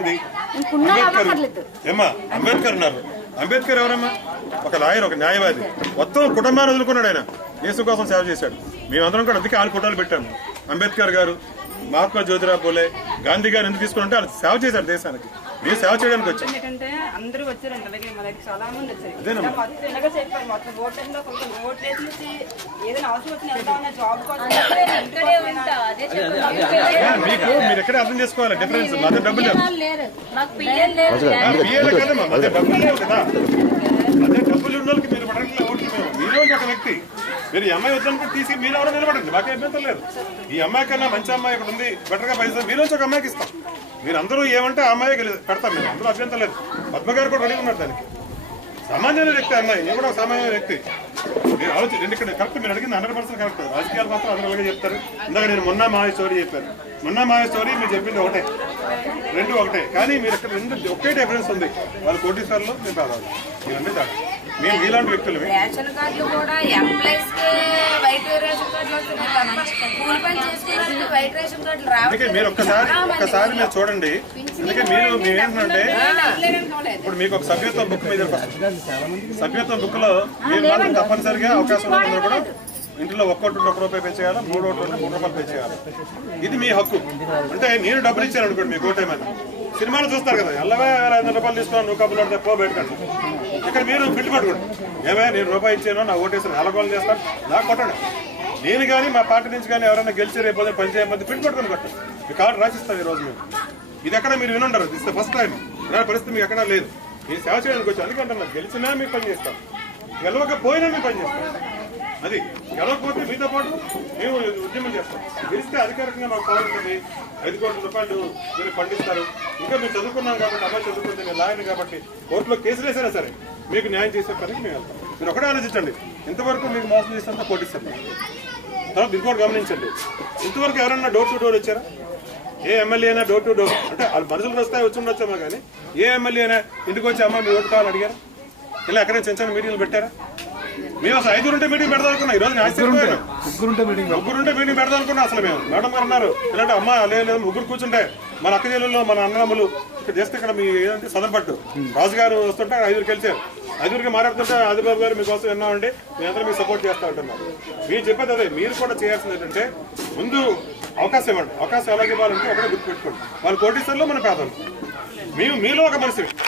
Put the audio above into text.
చెప్పింది ఏమ్మా అంబేద్కర్ ఉన్నారు. అంబేద్కర్ ఎవరమ్మా? ఒక లాయర్, ఒక న్యాయవాది. మొత్తం కుటుంబాన్ని వదులుకున్నాడు ఆయన, దేశం కోసం సేవ చేశాడు. మేమందరం కూడా అందుకే 6 ఫోటోలు పెట్టాము. అంబేద్కర్ గారు, మహాత్మా జ్యోతిరావు పూలే, గాంధీ గారు ఎందుకు తీసుకుంటే వాళ్ళు సేవ చేశారు దేశానికి. మేము సేవ చేయడానికి వచ్చాం. అందరూ వచ్చారండి, అలాగే మా దగ్గర చాలా మంది వచ్చారు. చెప్పారు మొత్తం ఓట్లలో ఓట్లేసి ఏదైనా అవసరం వచ్చిన వెళ్తామన్నా జాబ్ కోసం మీకు మీరు ఎక్కడ అర్థం చేసుకోవాలి డిఫరెన్స్. మధ్య డబ్బులు లేవు కదా, అదే డబ్బులు ఉన్న వాళ్ళకి మీరు పడట్లే ఓట్లు. మీలో ఒక వ్యక్తి మీరు ఈ అమ్మాయి వద్దనుకుంటే తీసి మీరు ఎవరో నిలబడండి, మాకే ఇబ్బంది లేదు. ఈ అమ్మాయి కన్నా మంచి అమ్మాయి ఇక్కడ ఉంది, బెటర్గా పైసా మీలోంచి ఒక అమ్మాయికి ఇస్తాం. మీరు అందరూ ఏమంటే ఆ అమ్మాయికి పెడతాం, మేము అందరూ అభ్యంతరం లేదు. పద్మ గారు కూడా రెడీ ఉన్నారు దానికి. సామాన్యమైన వ్యక్తి అమ్మాయి, నేను కూడా ఒక సామాన్య వ్యక్తి. మీరు ఆలోచన ఇక్కడ కరెక్ట్, మీరు అడిగింది 100% కరెక్ట్. రాజకీయాలు మాత్రం అందరూ అలాగే చెప్తారు. ఇందాక నేను మొన్న మాయ స్టోరీ చెప్పాను. మొన్న మాయ స్టోరీ మీరు చెప్పింది ఒకటే, రెండు ఒకటే. కానీ మీరు ఇక్కడ రెండు ఒకే డిఫరెన్స్ ఉంది. వాళ్ళు కోటీశ్వర్లు, మేము కావాలి. మీరన్నీ దాడు మేము మీలాంటి వ్యక్తులు. రేషన్ కార్డులు కూడా ఎంప్లాయీస్ కి వైట్ రేషన్ కార్డులు కూలి పని చేసుకున్న వైట్ రేషన్ కార్డులు అందుకే మీరు ఒక్కసారి మీరు చూడండి. అందుకే మేమేంటంటే ఇప్పుడు మీకు ఒక సభ్యత్వం బుక్ మీద సభ్యత్వం బుక్ లో మీరు మాత్రం తప్పనిసరిగా అవకాశం ఉన్నందుకు కూడా ఇంట్లో ఒక్కోటి 1 రూపాయి పే చేయాలి, 3 ఓట్లు 3 రూపాయలు పే చేయాలి. ఇది మీ హక్కు. అంటే నేను డబ్బులు ఇచ్చాను అనుకోండి, మీకు ఓటేమని సినిమాలు చూస్తారు కదా, 500 రూపాయలు తీసుకున్నాను, నువ్వు కబ్బులు పడితే పో బయటకండి. ఇక్కడ మీరు బిల్లు పట్టుకోండి, ఏమే నేను రూపాయి ఇచ్చాను, నా ఓటేసాను, అలగోలు చేస్తాను, నాకు కొట్టండి. నేను కానీ మా పార్టీ నుంచి కానీ ఎవరైనా గెలిచి రేపు పని చేయబోతే బిల్లు పట్టుకొని కొట్టండి. మీ కార్డు రాసిస్తాం ఈ రోజు మేము. ఇది ఎక్కడ మీరు వినుండరు, ఇస్తే ఫస్ట్ టైం. ఇలాంటి పరిస్థితి మీకు ఎక్కడా లేదు. నేను సేవ చేయడానికి వచ్చి అందుకంటే నాకు గెలిచినా మీకు పని చేస్తాం, గెలవకపోయినా మీకు పని చేస్తాం. అది గెలవకపోతే మీతో పాటు మేము ఉద్యమం చేస్తాం. గెలిస్తే అధికారికంగా మాకు పవర్ ఉంటుంది. 5 కోట్ల రూపాయలు మీరు పండిస్తారు. ఇంకా మీరు చదువుకున్నాం కాబట్టి, అమ్మాయి చదువుకుంటే నేను లాయర్ని కాబట్టి కోర్టులో కేసులు వేసినా సరే మీకు న్యాయం చేసే పనికి మేము వెళ్తాం. మీరు ఒకటే ఆలోచించండి, ఇంతవరకు మీకు మోసం చేసినంత కోటిస్తాం. తర్వాత ఇంకోటి గమనించండి, ఇంతవరకు ఎవరన్నా డోర్ టు డోర్ వచ్చారా? ఏ ఎమ్మెల్యే అయినా డోర్ టు డోర్ అంటే వాళ్ళు మనుషులు వస్తాయి వచ్చి ఉండొచ్చామో కానీ ఏ ఎమ్మెల్యే అయినా ఇంటికి వచ్చి అమ్మ మీ ఓటు కావాలని అడిగారా? ఇలా ఎక్కడైనా చిన్న చిన్న మీటింగ్లు పెట్టారా? మేము అసలు 5 ఉంటే మీటింగ్ పెడదాం అనుకున్నా. ఈ రోజు ముగ్గురుంటే మీటింగ్ పెడదాం అనుకున్నా. అసలు మేము మేడం గారు అన్నారు ఇలాంటి అమ్మ లేదు, ముగ్గురు కూర్చుంటే మన అక్క చెల్లెల్లో మన అన్నదమ్ములు ఇక్కడ చేస్తే ఇక్కడ మీ ఏదంటే సదనపట్టు రాజుగారు వస్తుంటే 5 కలిసారు. 5 మాట్లాడుతుంటే ఆదిబాబు గారు మీకోసం విన్నామండి, మేమంతా మీకు సపోర్ట్ చేస్తా ఉంటున్నారు. మీరు చెప్పేది అదే. మీరు కూడా చేయాల్సింది ఏంటంటే ముందు అవకాశం ఇవ్వండి. అవకాశం ఎలాగ ఇవ్వాలంటే ఒకటే గుర్తుపెట్టుకోండి, వాళ్ళు కోటీశ్వర్లో మన పేదలు. మీలో ఒక మనిషి.